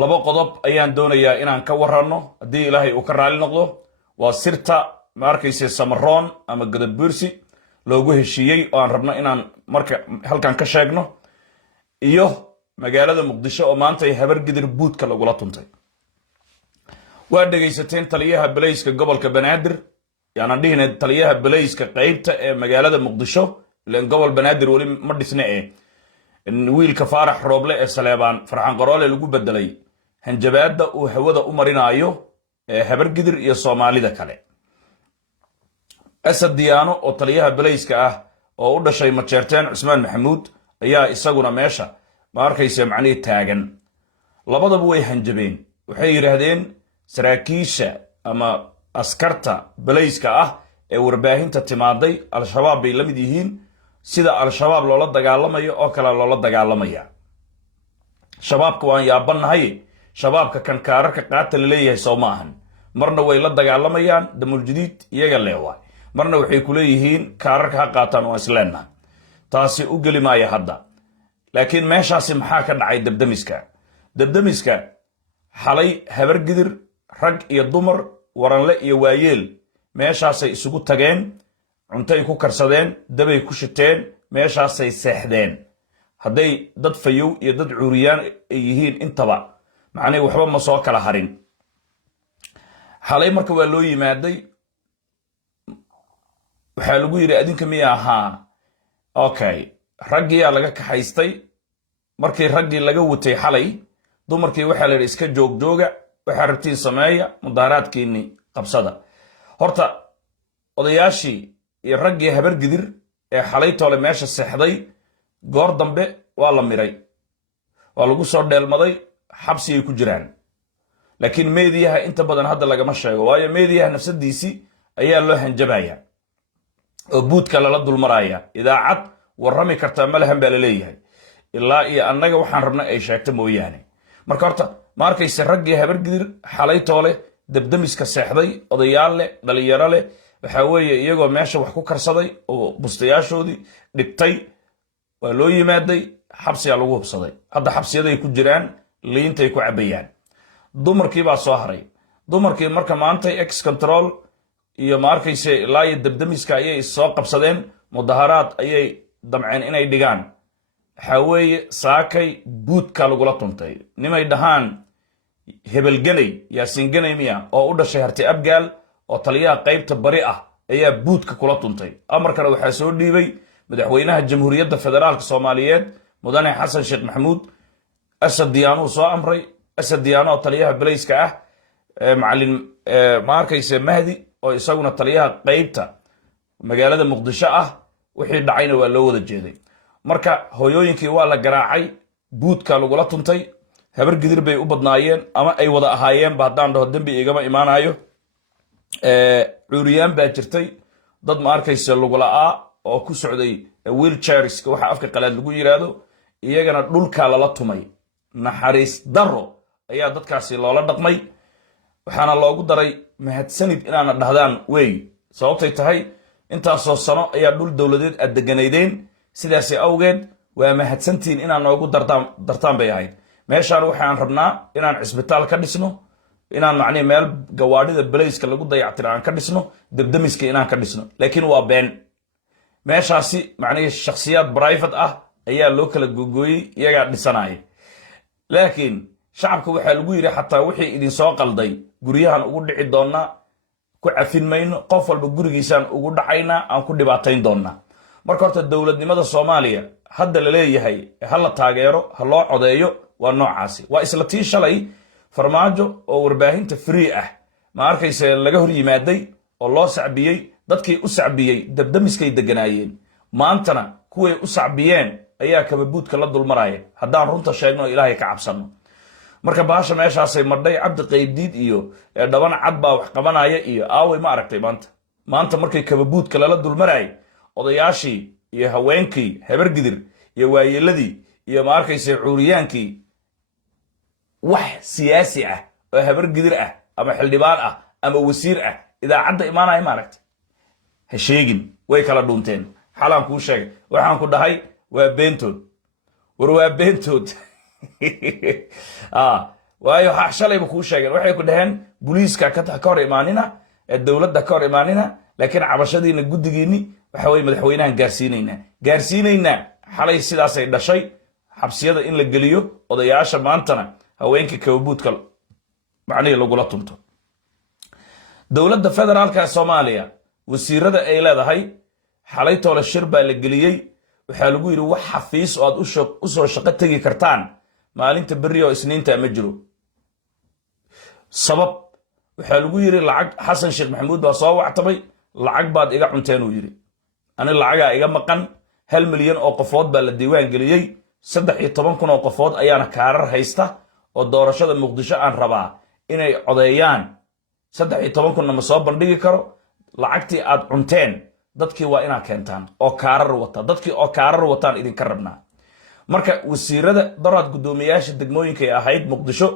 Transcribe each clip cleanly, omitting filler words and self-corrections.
laba qodob ayaan doonayaa inaan ka warrano haddii ilaahay uu ka raali noqdo waa sirta ma arkayse samaroon ama gadabursi loogu heshiiyey oo aan rabno inaan marka halkan ka sheegno iyo magaalada muqdisho oo maanta ay habar gidir buudka lagula tuntay waa dhageysateen taliyaha balayska gobolka banaadir yaana dhihine taliyaha balayska qaybta ee magaalada muqdisho ilaan gobol banaadir wali ma dhisne wiilka faarax rooble ee saleebaan farxan qaroole lagu bedelay hanjabaadda uu hawada u marinayo habar gidir iyo soomaalida kale asad diyaano oo taliyaha balayska ah oo u dhashay majeerteen cusmaan maxamuud ayaa isaguna meesha ma arkayse macnihii taagan labadaba way hanjabeen waxay yidhaahdeen saraakiisha ama askarta balayska ah ee warbaahinta timaaday al-shabaab bay la mid yihiin sida al-shabaab loola dagaalamayo oo kale loola dagaalamaya shabaabka waan yaabannahay shabaabka kan kaararka qaata la leeyahay soo ma ahan marna way la dagaalamayaan damul jadiid iyaga leewaay marna waxay ku leeyihiin kaararka ha qaataan waa isleennahay taasi u geli maayo hadda laakiin meeshaasi maxaa ka dhacay dabdamiska xalay habar gidir rag iyo dumar waranle iyo waayeel meeshaasay isugu tageen cuntay ku karsadeen dabay ku shiteen meeshaasay seexdeen hadday dad fayow iyo dad cuuriyaan ay yihiin intaba macnay waxba ma soo kala harin xalay marka waa loo yimaaday waxaa lagu yidhi adinka miya ahaa okay raggiyaa laga kaxaystay markii raggii laga watay xalay dumarkii waxaa la yidhi iska joogjooga waxaa rabtiin sameeya mudaaraadkiinni qabsada horta odayaashii iyo raggii habar gidir ee xalaytoole meesha seexday goor dambe waa la miray waa lagu soo dheelmaday xabsigay ku jiraan laakiin meediyaha inta badan hadda lagama sheego waayo meediyaha nafsadiisii ayaa loo hanjabaya oo buudka lala dulmaraya idaacad warrami kartaa malahan baa la leeyahay ilaa iyo annaga waxaan rabna ay sheegto mooyaane marka horta ma arkayse raggii habar gidir xalaytoole dabdamiska seexday odayaal leh dhalinyaro leh waxaa weeye iyagoo meesha wax ku karsaday oo bustayaashoodii dhigtay waa loo yimaaday xabsiyaa lagu hubsaday hadda xabsiyaday ku jiraan liintay ku cabbayaan dumarkii baa soo haray dumarkii marka maantay ex control iyo ma arkayse ilaa iyo dabdamiska ayay soo qabsadeen mudaharaad ayay damceen inay dhigaan waxaa weeye saakay buudka lagula tuntay nimay dhahaan hebelganay yaasinganay miya oo u dhashay harti abgaal oo taliyaha qaybta bari ah ayaa buudka kula tuntay amarkana waxaa soo dhiibay madaxweynaha jamhuuriyadda federaalka soomaaliyeed mudane xasan sheekh maxamuud asad diyaanuu soo amray asad diyaano oo taliyaha balayska ah macalin ma arkayse mahdi oo isaguna taliyaha qaybta magaalada muqdisho ah wixii dhacayna waa loo wada jeeday marka hooyooyinkii waa la garaacay buudka lagula tuntay habar gidir bay u badnaayeen ama ay wada ahaayeenba haddaan dhaho dembi igama imaanayo cuuriyaan baa jirtay dad ma arkayse lugula'aa oo ku socday wheelchairska waxa afka qalaad lagu yiraahdo iyagana dhulka lala tumay naxariis daro ayaa dadkaasi loola dhaqmay waxaana loogu daray mahadsanid inaana dhahdaan wey sababtay tahay intaasoo sano ayaa dhul dowladeed aad deganaydeen sidaasi awgeed waa mahadsantiin inaan noogu dartaan bay ahayd meeshaan waxaan rabnaa inaan cisbitaal ka dhisno inaan macnihi meel gawaadhida balayska lagu dayactiro aan ka dhisno dabdamiska inaan ka dhisno laakiin waa been meeshaasi macnihi shakhsiyaad private ah ayaa loo kala gogooyey iyagaa dhisanaya laakiin shacabka waxaa lagu yidhi xataa wixii idinsoo qalday guryahan ugu dhici doonnaa ku cafin mayno qof walba gurigiisaan ugu dhacaynaa aan ku dhibaatayn doonnaa marka horta dowladnimada soomaaliya hadda la leeyahay ha la taageero ha loo codeeyo waa noocaasi waa isla tii shalay farmaajo oo warbaahinta free ah ma arkayse laga hor yimaaday oo loo sacbiyey dadkii u sacbiyey dabdamiskay deganaayeen maantana kuway u sacbiyeen ayaa kababuudka la dulmaraya haddaan runta sheegno ilaahay ka cabsanno marka baasha meeshaasay madhay cabdi qaybdiid iyo dhaban cad baa wax qabanaya iyo aaway ma aragtay maanta markay kababuudka lala dulmarayay odayaashii iyo haweenkii habar gidir iyo waayeeladii iyo ma arkayse cuuriyaankii wax siyaasi ah oo habar gidir ah ama xildhibaan ah ama wasiir ah idaacadda imaanaya ma aragtay ha sheegin way kala dhuunteen xalaan kuu sheegay waxaan ku dhahay waa beentood war waa beentood waayo shalayba kuu sheegeen waxay ku dhaheen booliiska ka hor imaanina ee dowladda ka hor imaanina laakiin cabashadiina guddigiinni waxa weye madaxweynahan gaarsiinaynaa xalay sidaasay dhashay xabsiyada in la geliyo odayaasha maantana haweenka kawabuudka macnihii lagula tunto dowladda federaalka ee soomaaliya wasiirada ay leedahay xalay toole shir baa la geliyey waxaa lagu yidhi wax xafiis oo aad u soo shaqo tegi kartaan maalinta berri oo isniinta ma jiro sabab waxaa lagu yidhi lacag xasan sheekh maxamuud baa soo wactamay lacag baad iga cunteen uu yidhi ani lacagaa iga maqan 1 milyan oo qofood baa la diiwaan geliyey 13 kun oo qofood ayaana kaarar haysta oo doorashada muqdisho aan rabaa inay codeeyaan 13 kunna ma soo bandhigi karo lacagtii aad cunteen dadkii waa inaad keentaan oo kaarar wata dadkii oo kaarar wataan idinka rabnaa marka wasiirada daraad guddoomiyaasha degmooyinka ay ahayd muqdisho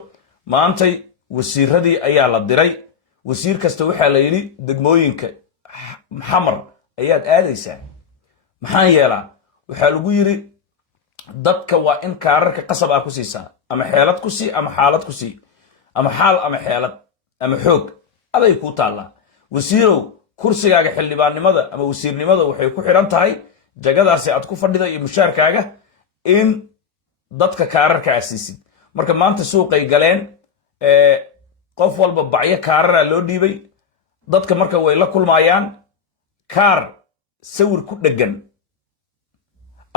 maantay wasiiradii ayaa la diray wasiir kasta waxaa la yidhi degmooyinka xamar ayaad aadaysaa maxaan yeelaa waxaa lagu yidhi dadka waa in kaararka qasab ah ku siisaa ama xeelad ku sii ama xaalad ku sii ama xaal ama xeelad ama xoog aday kuu taallaa wasiirow kursigaaga xildhibaannimada ama wasiirnimada waxay ku xidhan tahay jagadaasi aad ku fadhida iyo mushaarkaaga in dadka kaararka aad siisid marka maanta suuqay galeen qof walba bacyo kaararaa loo dhiibay dadka marka way la kulmayaan kaar sawir ku dheggan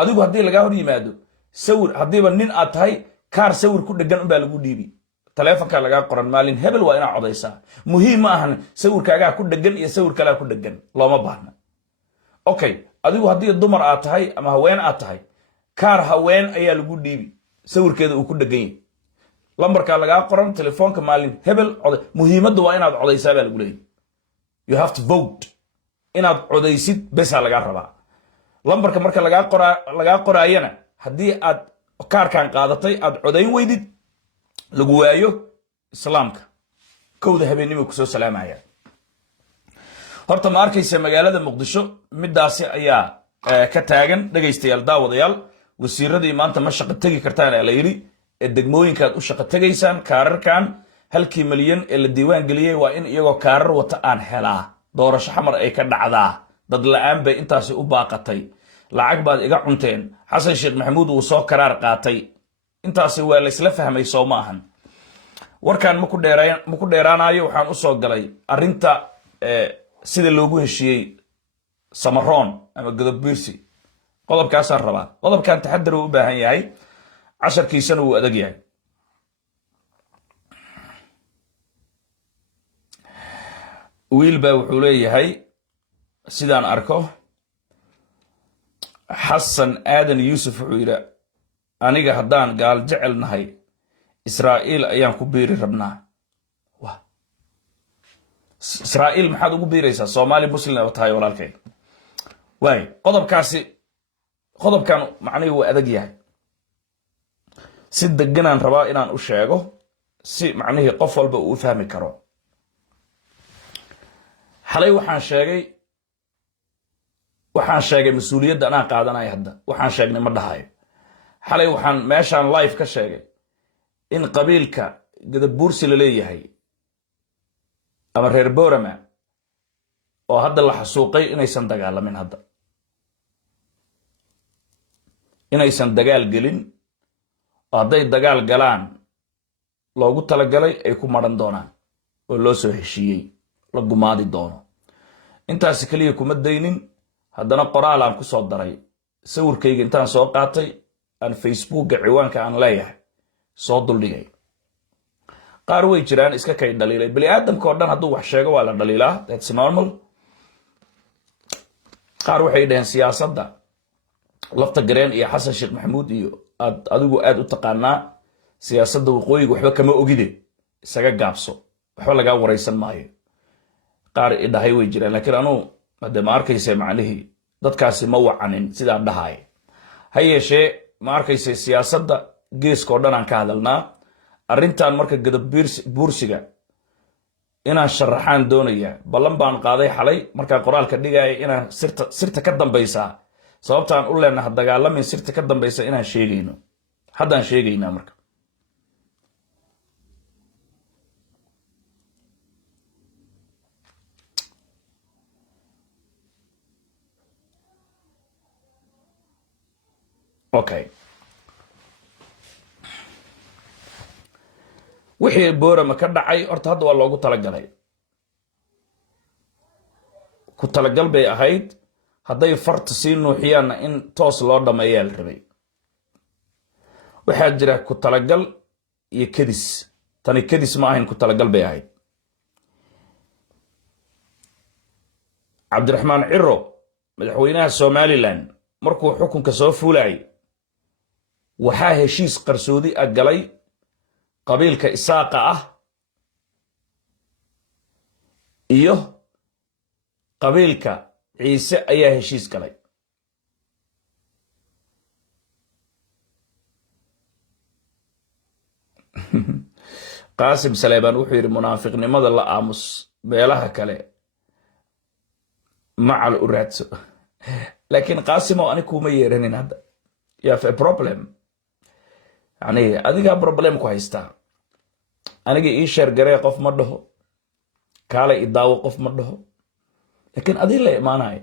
adigu haddii lagaa hor yimaado sawir haddiiba nin aad tahay kaar sawir ku dheggan unbaa lagu dhiibi taleefonka lagaa qoran maalin hebel waa inaad codaysaa muhiim ma ahan sawirkaagaa ku dheggan iyo sawir kalea ku dheggan looma baahna okay adigu haddii dumar aad tahay ama haween aad tahay kaar haween ayaa lagu dhiibi sawirkeeda uu ku dheggan yahay lambarkaa lagaa qoran telefoonka maalin hebel coday muhiimadda waa inaad codaysaa baa lagu leeyahy you have to vote inaad codaysid besaa lagaa rabaa lambarka marka lagaa qoraayana haddii aad kaarkan qaadatay aad codayn weydid lagu waayo islaamka kowda habeennimo kusoo salaamaya horta ma arkaysa magaalada muqdisho midaasi ayaa ka taagan dhegaystayaal daawadayaal wasiiradii maanta ma shaqo tegi kartaan ee la yidhi ee degmooyinkaad u shaqo tegaysaan kaararkan 1 milyan ee la diiwaan geliyey waa in iyagoo kaarar wata aan helaa doorasho xamar ay ka dhacdaa dad la'aan bay intaasi u baaqatay lacag baad iga cunteen xasan sheekh maxamuud uu soo karaar qaatay intaasi waa laysla fahmay soo ma ahan warkan ma ku dheeraanayo waxaan u soo galay arrinta sida loogu heshiiyey samaroon ama godobiirsi qodobkaasaan rabaa qodobkan taxadar uu u baahan yahay casharkiisana wuu adag yahay wiil baa wuxuu leeyahay sidaan arko xasan aadan yuusuf wuxuu yidhi aniga haddaan gaal jecel nahay israa'iil ayaan ku biiri rabnaa israa'iil maxaad ugu biiraysaa soomaali muslim oo tahay walaalkay waay qodobkan macnihi waa adag yahay si deganaan rabaa inaan u sheego si macnihii qof walba uu fahmi karo xalay waxaan sheegay mas-uuliyadda anaa qaadanaya hadda waxaan sheegnay ma dhahayo xalay waxaan meeshaan live ka sheegay in qabiilka gadabuursi la leeyahay ama reer boorama oo hadda la xasuuqay inaysan dagaalamin hadda inaysan dagaal gelin oo hadday dagaal galaan loogu talagalay ay ku maran doonaan oo loo soo heshiiyey la gumaadi doono intaasi kaliya kuma daynin haddana qoraal aan ku soo daray sawirkayga intaan soo qaatay aan facebookga ciwaanka aan leeyahay soo duldhigay qaar way jiraan iska kay dhaliilay bani aadamka oo dhan hadduu wax sheego waa la dhaliilaa that's normal qaar waxay dhaheen siyaasadda lafta gareen iyo xasan sheekh maxamuud iyo adigu aad u taqaanaa siyaasadda waqooyiga waxba kama ogide isaga gaabso waxba lagaa waraysan maayo qaar i dhahay way jiraan laakiin anuu hadde ma arkayse macnihii dadkaasi ma wacanin sidaan dhahay ha yeeshee ma arkayse siyaasadda geeska oo dhan aan ka hadalnaa arrintan marka gadabuursiga inaan sharaxaan doonaya ballan baan qaaday xalay markaan qoraalka dhigaya inaan sirta ka dambaysaa sababtaan u leenaha dagaalamin sirta ka dambaysa inaan sheegayno haddaan sheegaynaa marka okay wixii boorama ka dhacay horta hadda waa loogu talagalay ku talagal bay ahayd hadday farta sii nuuxiyaanna in toos loo dhameeyaa la rabay waxaa jira ku talagal iyo kadis tani kadis ma ahayn ku talagal bay ahayd cabdiraxmaan ciro madaxweynaha somaliland markuu xukunka soo fuulay waxaa heshiis qarsoodi ah galay qabiilka isaaqa ah iyo qabiilka ciise ayaa heshiis galay qaasim saleebaan wuxuu yidhi munaafiqnimada la aamus meelaha kale macal u raadso laakiin qaasimo ani kuma yeeranin hadda you have a problem yani adigaa problem ku haystaa aniga ii sheer garee qof ma dhaho kaale i daawo qof ma dhaho laakiin adiga la imaanayo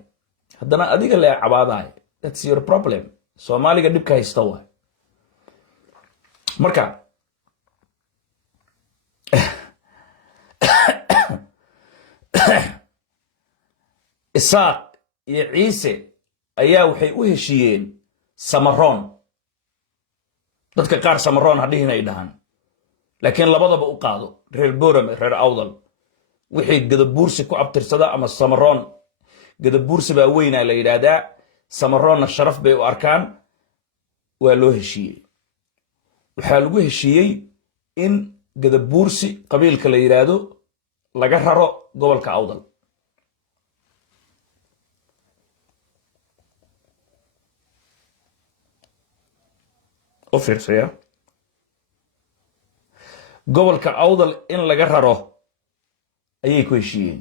haddana adiga la cabaadayo that's your problem soomaaliga dhibka haysta waay marka isaaq iyo ciise ayaa waxay u heshiiyeen samaroon dadka qaar samaroon hadhihin ay dhahaan laakiin labadaba u qaado reer boorame reer awdal wixii gadabuursi ku abtirsada ama samaroon gadabuursi baa weynaa la yidhaahdaa samaroonna sharaf bay u arkaan waa loo heshiiyey waxaa lagu heshiiyey in gadabuursi qabiilka la yidhaahdo laga raro gobolka awdal u fiirsaya gobolka awdal in laga raro ayay ku heshiiyeen